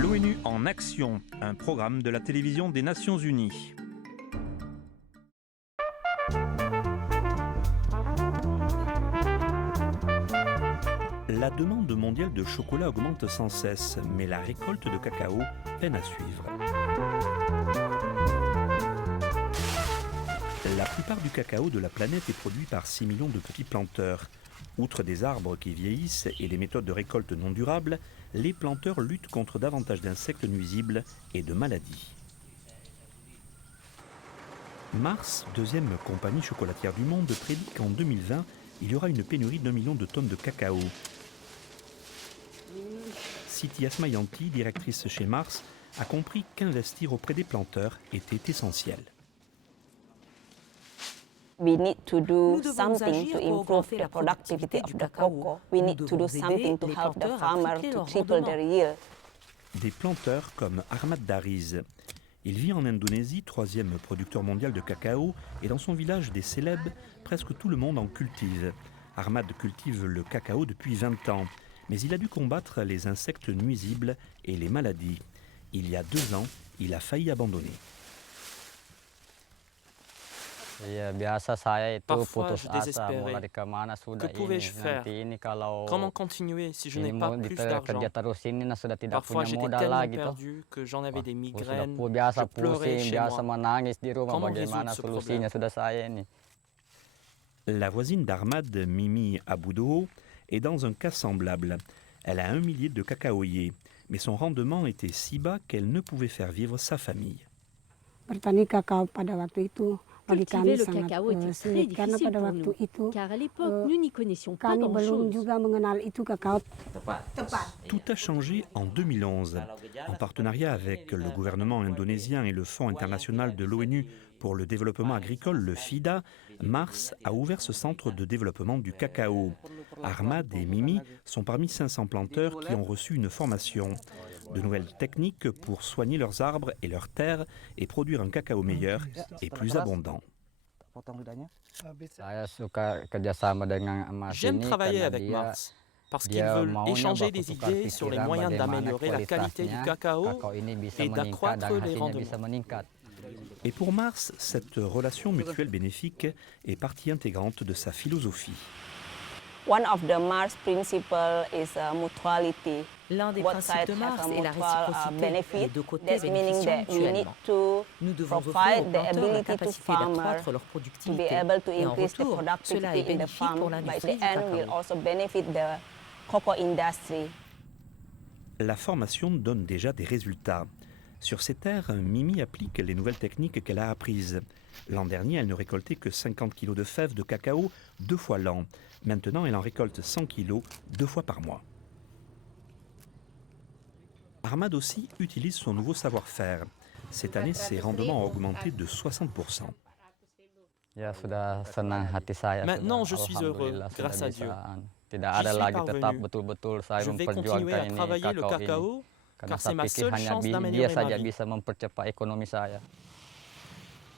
L'ONU en action, un programme de la télévision des Nations Unies. La demande mondiale de chocolat augmente sans cesse, mais la récolte de cacao peine à suivre. La plupart du cacao de la planète est produit par 6 millions de petits planteurs. Outre des arbres qui vieillissent et des méthodes de récolte non durables, les planteurs luttent contre davantage d'insectes nuisibles et de maladies. Mars, deuxième compagnie chocolatière du monde, prédit qu'en 2020, il y aura une pénurie d'1 million de tonnes de cacao. Siti Asmayanti, directrice chez Mars, a compris qu'investir auprès des planteurs était essentiel. We need to do Nous devons something agir to pour improve augmenter the la productivity productivité of du the cacao. cocoa. We Nous need to devons do aider something to les help the planteurs à farmer tripler to leur triple rendement. their yield. Des planteurs comme Ahmad Dariz. Il vit en Indonésie, troisième producteur mondial de cacao, et dans son village des Célèbes, presque tout le monde en cultive. Ahmad cultive le cacao depuis 20 ans, mais il a dû combattre les insectes nuisibles et les maladies. Il y a 2 ans, il a failli abandonner. Parfois, je désespérais. Que pouvais-je faire? Comment continuer si je n'ai pas plus d'argent? Parfois, j'étais tellement perdu que j'en avais des migraines, je pleurais chez moi. Comment résoudre ce problème? La voisine d'Ahmad, Mimi Aboudo, est dans un cas semblable. Elle a 1 millier de cacaoyers, mais son rendement était si bas qu'elle ne pouvait faire vivre sa famille. Cultiver le cacao était très difficile pour nous, car à l'époque, nous n'y connaissions pas grand-chose. Tout a changé en 2011. En partenariat avec le gouvernement indonésien et le Fonds international de l'ONU pour le développement agricole, le FIDA, Mars a ouvert ce centre de développement du cacao. Ahmad et Mimi sont parmi 500 planteurs qui ont reçu une formation. De nouvelles techniques pour soigner leurs arbres et leurs terres et produire un cacao meilleur et plus abondant. J'aime travailler avec Mars parce qu'ils veulent échanger des idées sur les moyens d'améliorer la qualité du cacao et d'accroître les rendements. Et pour Mars, cette relation mutuelle bénéfique est partie intégrante de sa philosophie. One of the Mars principles is mutuality. L'un des Both principes sides de Mars have a est la mutual réciprocité. benefit. Les deux côtés That's meaning bénéficient that we need mutuellement. to Nous devons offrir aux provide the planteurs la ability to capacité farmer d'accroître leur to be productivité. able to Et en increase the retour, cela productivity est in the bénéfique farm. pour By l'industrie the du end, will cacao. also benefit the cocoa industry. La formation donne déjà des résultats. Sur ces terres, Mimi applique les nouvelles techniques qu'elle a apprises. L'an dernier, elle ne récoltait que 50 kg de fèves de cacao 2 fois l'an. Maintenant, elle en récolte 100 kg 2 fois par mois. Ahmad aussi utilise son nouveau savoir-faire. Cette année, ses rendements ont augmenté de 60%. Maintenant, je suis heureux, grâce à Dieu. J'y suis parvenu. Je vais continuer à travailler le cacao, car c'est ma seule chance d'améliorer ma vie.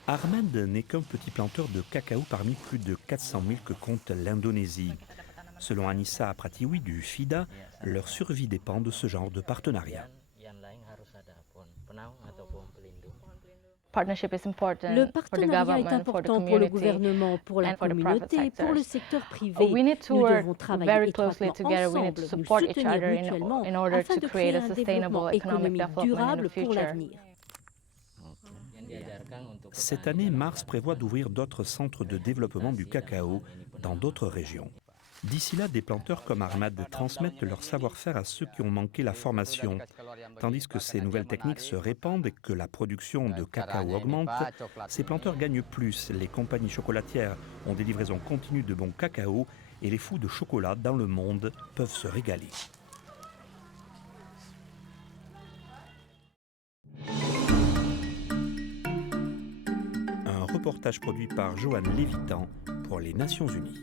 Ahmed n'est qu'un petit planteur de cacao parmi plus de 400 000 que compte l'Indonésie. Selon Anissa Pratiwi du FIDA, leur survie dépend de ce genre de partenariat. Le partenariat est important pour le gouvernement, pour la communauté, pour le secteur privé. Nous devons travailler étroitement ensemble, nous soutenir mutuellement afin de créer un développement économique durable pour l'avenir. Cette année, Mars prévoit d'ouvrir d'autres centres de développement du cacao dans d'autres régions. D'ici là, des planteurs comme Ahmad transmettent leur savoir-faire à ceux qui ont manqué la formation. Tandis que ces nouvelles techniques se répandent et que la production de cacao augmente, ces planteurs gagnent plus. Les compagnies chocolatières ont des livraisons continues de bon cacao et les fous de chocolat dans le monde peuvent se régaler. Un reportage produit par Joanne Lévitan pour les Nations Unies.